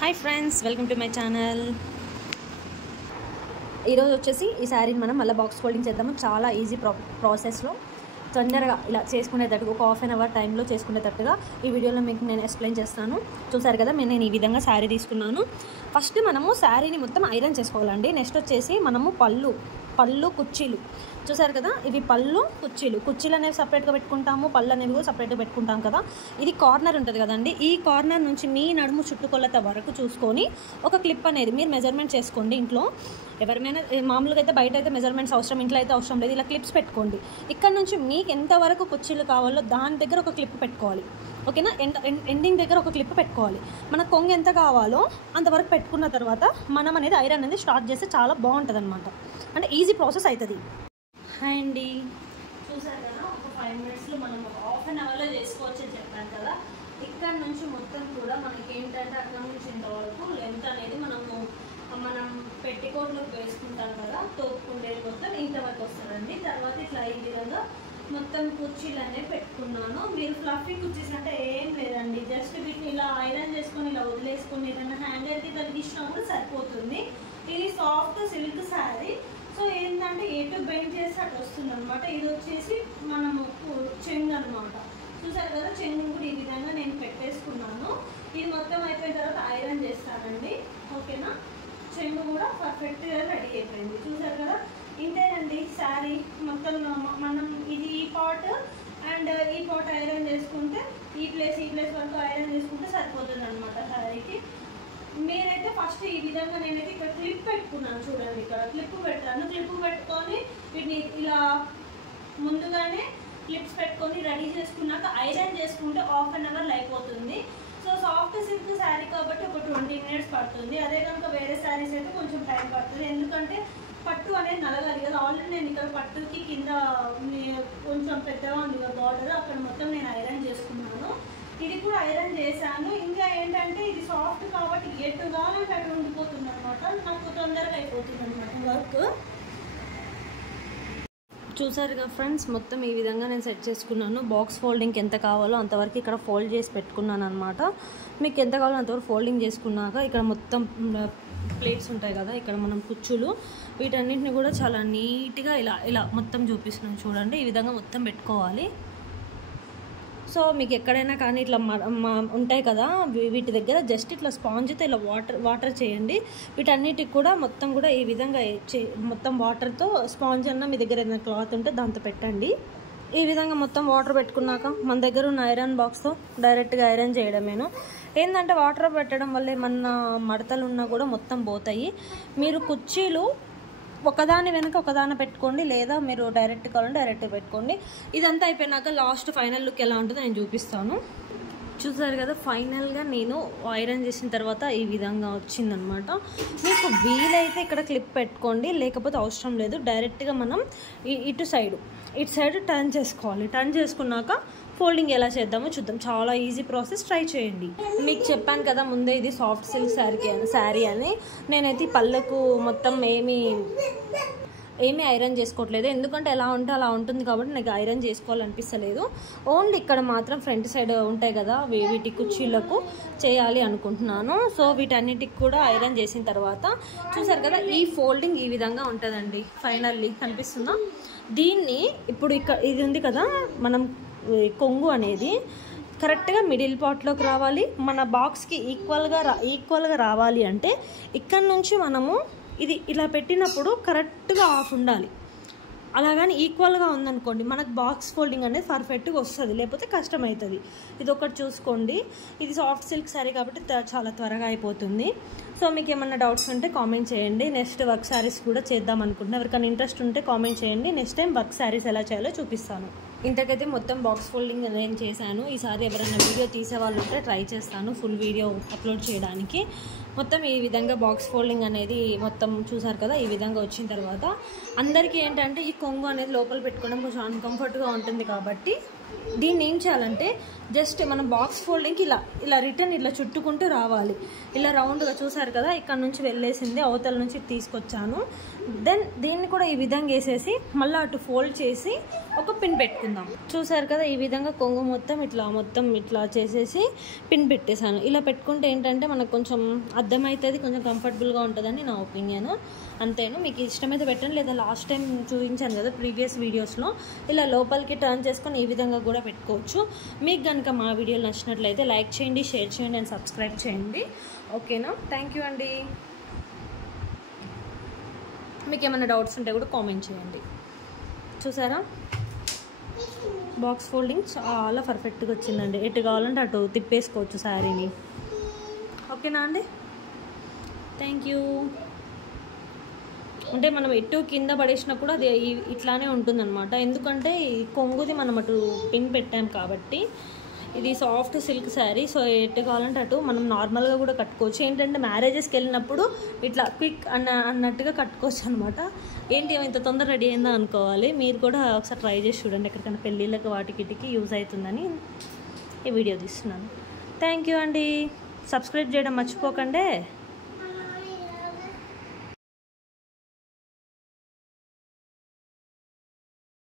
Hi friends, welcome to my channel. ఈరోజు వచ్చేసి ఈ శారీని మనం మళ్ళీ బాక్స్ ఫోల్డింగ్ చేద్దాము. చాలా ఈజీ ప్రాసెస్లో తొందరగా ఇలా చేసుకునేటట్టుగా ఒక హాఫ్ అన్ అవర్ టైంలో చేసుకునేటట్టుగా ఈ వీడియోలో మీకు నేను ఎక్స్ప్లెయిన్ చేస్తాను. చూసారు కదా, నేను ఈ విధంగా శారీ తీసుకున్నాను. ఫస్ట్ మనము శారీని మొత్తం ఐరన్ చేసుకోవాలండి. నెక్స్ట్ వచ్చేసి మనము పళ్ళు కుర్చీలు చూసారు కదా, ఇవి పళ్ళు కుర్చీలు అనేవి సపరేట్గా పెట్టుకుంటాము, పళ్ళు అనేవి కూడా సపరేట్గా పెట్టుకుంటాం కదా. ఇది కార్నర్ ఉంటుంది కదండి, ఈ కార్నర్ నుంచి మీ నడుము చుట్టుకొలత వరకు చూసుకొని ఒక క్లిప్ అనేది మీరు మెజర్మెంట్ చేసుకోండి. ఇంట్లో ఎవరిమైనా మామూలుగా అయితే బయట అయితే మెజర్మెంట్స్ అవసరం, ఇంట్లో అయితే అవసరం లేదు. ఇలా క్లిప్స్ పెట్టుకోండి. ఇక్కడ నుంచి మీకు ఎంతవరకు కుర్చీలు కావాలో దాని దగ్గర ఒక క్లిప్ పెట్టుకోవాలి. ఓకేనా, ఎండింగ్ దగ్గర ఒక క్లిప్ పెట్టుకోవాలి. మన కొంగు ఎంత కావాలో అంతవరకు పెట్టుకున్న తర్వాత మనం అనేది ఐరన్ అనేది స్టార్ట్ చేస్తే చాలా బాగుంటుంది అనమాట. అంటే ఈజీ ప్రాసెస్ అవుతుంది. హాయ్ అండి, చూసారు కదా, ఒక 5 మినిట్స్లో మనం ఒక హాఫ్ అన్ అవర్లో చేసుకోవచ్చు అని చెప్పాను కదా. ఇక్కడ నుంచి మొత్తం కూడా మనకి ఏంటంటే అక్కడ నుంచి ఇంతవరకు లెంత్ అనేది మనం పెట్టికోట్లోకి వేసుకుంటాం కదా, తోపుకుండేది మొత్తం ఇంతవరకు వస్తుందండి. తర్వాత ఇట్లా ఈ విధంగా మొత్తం కుర్చీలు అనేవి పెట్టుకున్నాను. మీరు ఫ్లఫీ కుర్చీస్ అంటే ఏం లేదండి, జస్ట్ వీటిని ఇలా ఐరన్ చేసుకొని ఇలా వదిలేసుకొని ఏదైనా హ్యాంగర్కి తగ్గించినా కూడా సరిపోతుంది. ఇది సాఫ్ట్ సిల్క్ శారీ. సో ఏంటంటే ఎటు బెండ్ చేసి అటు వస్తుంది అనమాట. ఇది వచ్చేసి మనము చెంగు అనమాట. చూసారు కదా, చెంగు కూడా ఈ విధంగా నేను పెట్టేసుకున్నాను. ఇది మొత్తం అయిపోయిన తర్వాత ఐరన్ చేస్తానండి. ఓకేనా, చెంగు కూడా పర్ఫెక్ట్గా రెడీ అయిపోయింది. చూసారు కదా, ఇంతేనండి శారీ మొత్తం. మనం ఇది ఈ పార్ట్ అండ్ ఈ పార్ట్ ఐరన్ చేసుకుంటే ఈ ప్లేస్ వరకు ఐరన్ చేసుకుంటే సరిపోతుంది అనమాట శారీకి. మీరైతే ఫస్ట్ ఈ విధంగా నేనైతే ఇక్కడ క్లిప్ పెట్టుకున్నాను. చూడండి, ఇక్కడ క్లిప్ పెట్టాను. క్లిప్ పెట్టుకొని వీటిని ఇలా ముందుగానే క్లిప్స్ పెట్టుకొని రెడీ చేసుకున్నాక ఐరన్ చేసుకుంటే హాఫ్ అన్ అవర్లో అయిపోతుంది. సో సాఫ్ట్ సిల్క్ శారీ కాబట్టి ఒక 20 మినిట్స్ పడుతుంది. అదే కనుక వేరే శారీస్ అయితే కొంచెం టైం పడుతుంది, ఎందుకంటే పట్టు అనేది నలగాలి కదా. ఆల్రెడీ నేను ఇక్కడ పట్టుకి కింద కొంచెం పెద్దగా ఉంది కదా బార్డర్, అక్కడ మొత్తం నేను ఐరన్ చేసుకున్నాను. ఇది కూడా ఐరన్ చేశాను. ఇంకా ఏంటంటే ఇది సాఫ్ట్ కాబట్టి ఎట్టుగా అటు ఉండిపోతుంది అనమాట, నాకు తొందరగా అయిపోతుంది అనమాట వర్క్. చూసారుగా ఫ్రెండ్స్, మొత్తం ఈ విధంగా నేను సెట్ చేసుకున్నాను. బాక్స్ ఫోల్డింగ్కి ఎంత కావాలో అంతవరకు ఇక్కడ ఫోల్డ్ చేసి పెట్టుకున్నాను అనమాట. మీకు ఎంత కావాలో అంతవరకు ఫోల్డింగ్ చేసుకున్నాక ఇక్కడ మొత్తం ప్లేట్స్ ఉంటాయి కదా, ఇక్కడ మనం కుచ్చులు వీటన్నిటిని కూడా చాలా నీట్గా ఇలా మొత్తం చూపిస్తున్నాను. చూడండి, ఈ విధంగా మొత్తం పెట్టుకోవాలి. సో మీకు ఎక్కడైనా కానీ ఇట్లా ఉంటాయి కదా, వీటి దగ్గర జస్ట్ ఇట్లా స్పాంజ్తో ఇలా వాటర్ చేయండి. వీటన్నిటికి కూడా మొత్తం కూడా ఈ విధంగా మొత్తం వాటర్తో స్పాంజ్ అన్న మీ దగ్గర ఏదైనా క్లాత్ ఉంటే దాంతో పెట్టండి. ఈ విధంగా మొత్తం వాటర్ పెట్టుకున్నాక మన దగ్గర ఉన్న ఐరన్ బాక్స్తో డైరెక్ట్గా ఐరన్ చేయడమేను. ఏంటంటే వాటర్ పెట్టడం వల్ల ఏమన్నా మడతలు ఉన్నా కూడా మొత్తం పోతాయి. మీరు కుర్చీలు ఒకదాని వెనక ఒకదాని పెట్టుకోండి, లేదా మీరు డైరెక్ట్ కావాలంటే డైరెక్ట్ పెట్టుకోండి. ఇదంతా అయిపోయినాక లాస్ట్ ఫైనల్ లుక్ ఎలా ఉంటుందో నేను చూపిస్తాను. చూసారు కదా, ఫైనల్గా నేను ఐరన్ చేసిన తర్వాత ఈ విధంగా వచ్చిందనమాట. మీకు వీలైతే ఇక్కడ క్లిప్ పెట్టుకోండి, లేకపోతే అవసరం లేదు. డైరెక్ట్గా మనం ఇటు సైడ్ టర్న్ చేసుకోవాలి. టర్న్ చేసుకున్నాక ఫోల్డింగ్ ఎలా చేద్దామో చూద్దాం. చాలా ఈజీ ప్రాసెస్, ట్రై చేయండి. మీకు చెప్పాను కదా ముందే, ఇది సాఫ్ట్ సిల్క్ శారీ అని. నేనైతే పళ్ళకు మొత్తం ఏమీ ఐరన్ చేసుకోవట్లేదు, ఎందుకంటే ఎలా ఉంటే అలా ఉంటుంది కాబట్టి నాకు ఐరన్ చేసుకోవాలనిపిస్తలేదు. ఓన్లీ ఇక్కడ మాత్రం ఫ్రంట్ సైడ్ ఉంటాయి కదా, వీటి కుర్చీలకు చేయాలి అనుకుంటున్నాను. సో వీటన్నిటికి కూడా ఐరన్ చేసిన తర్వాత చూసారు కదా, ఈ ఫోల్డింగ్ ఈ విధంగా ఉంటుందండి. ఫైనల్లీ కనిపిస్తుందా? దీన్ని ఇప్పుడు ఇది ఉంది కదా, మనం కొంగు అనేది కరెక్ట్గా మిడిల్ పార్ట్లోకి రావాలి. మన బాక్స్కి ఈక్వల్గా రావాలి అంటే ఇక్కడ నుంచి మనము ఇది ఇలా పెట్టినప్పుడు కరెక్ట్గా ఆఫ్ ఉండాలి. అలాగని ఈక్వల్గా ఉందనుకోండి, మనకు బాక్స్ ఫోల్డింగ్ అనేది పర్ఫెక్ట్గా వస్తుంది, లేకపోతే కష్టమవుతుంది. ఇది ఒకటి చూసుకోండి. ఇది సాఫ్ట్ సిల్క్ శారీ కాబట్టి చాలా త్వరగా అయిపోతుంది. సో మీకు ఏమన్నా డౌట్స్ ఉంటే కామెంట్ చేయండి. నెక్స్ట్ వర్క్ శారీస్ కూడా చేద్దాం అనుకుంటున్నా. ఎవరికైనా ఇంట్రెస్ట్ ఉంటే కామెంట్ చేయండి. నెక్స్ట్ టైం వర్క్ శారీస్ ఎలా చేయాలో చూపిస్తాను. ఇంతకైతే మొత్తం బాక్స్ ఫోల్డింగ్ నేను చేశాను. ఈసారి ఎవరైనా వీడియో తీసేవాళ్ళు ఉంటే ట్రై చేస్తాను ఫుల్ వీడియో అప్లోడ్ చేయడానికి. మొత్తం ఈ విధంగా బాక్స్ ఫోల్డింగ్ అనేది మొత్తం చూసారు కదా, ఈ విధంగా వచ్చిన తర్వాత అందరికీ ఏంటంటే ఈ కొంగు అనేది లోపల పెట్టుకోవడం కొంచెం అన్కంఫర్ట్గా ఉంటుంది కాబట్టి దీన్ని ఏం చేయాలంటే జస్ట్ మనం బాక్స్ ఫోల్డింగ్కి ఇలా రిటర్న్ ఇలా చుట్టుకుంటూ రావాలి. ఇలా రౌండ్గా చూసారు కదా, ఇక్కడ నుంచి వెళ్ళేసింది, అవతల నుంచి తీసుకొచ్చాను. దెన్ దీన్ని కూడా ఈ విధంగా వేసేసి మళ్ళీ అటు ఫోల్డ్ చేసి ఒక పిన్ పెట్టుకుందాం. చూసారు కదా, ఈ విధంగా కొంగు మొత్తం ఇట్లా చేసేసి పిన్ పెట్టేశాను. ఇలా పెట్టుకుంటే ఏంటంటే మనకు కొంచెం అర్థమవుతుంది, కొంచెం కంఫర్టబుల్గా ఉంటుందని నా ఒపీనియన్. అంతేను, మీకు ఇష్టమైతే పెట్టండి, లేదా లాస్ట్ టైం చూపించాను కదా ప్రీవియస్ వీడియోస్లో, ఇలా లోపలికి టర్న్ చేసుకొని ఈ విధంగా కూడా పెట్టుకోవచ్చు. మీకు కనుక మా వీడియోలు నచ్చినట్లయితే లైక్ చేయండి, షేర్ చేయండి అండ్ సబ్స్క్రైబ్ చేయండి. ఓకేనా, థ్యాంక్ యూ అండి. మీకు ఏమైనా డౌట్స్ ఉంటే కూడా కామెంట్ చేయండి. చూసారా, బాక్స్ ఫోల్డింగ్ చాలా పర్ఫెక్ట్గా వచ్చిందండి. ఎటు కావాలంటే అటు తిప్పేసుకోవచ్చు శారీని. ఓకేనా అండి, థ్యాంక్ యూ. అంటే మనం ఎటు కింద పడేసినా కూడా అది ఇట్లానే ఉంటుందన్నమాట. ఎందుకంటే ఈ కొంగుది మనం అటు పిన్ పెట్టాం కాబట్టి. ఇది సాఫ్ట్ సిల్క్ శారీ, సో ఎటు కావాలంటే అటు మనం నార్మల్గా కూడా కట్టుకోవచ్చు. ఏంటంటే మ్యారేజెస్కి వెళ్ళినప్పుడు ఇట్లా క్విక్ అన్నట్టుగా కట్టుకోవచ్చు అనమాట. ఏంటి ఇంత తొందర రెడీ అయిందా అనుకోవాలి. మీరు కూడా ఒకసారి ట్రై చేసి చూడండి, ఎక్కడికైనా పెళ్ళిళ్ళకి వాటికి యూజ్ అవుతుందని ఈ వీడియో తీస్తున్నాను. థ్యాంక్ యూ అండి, సబ్స్క్రైబ్ చేయడం మర్చిపోకండి.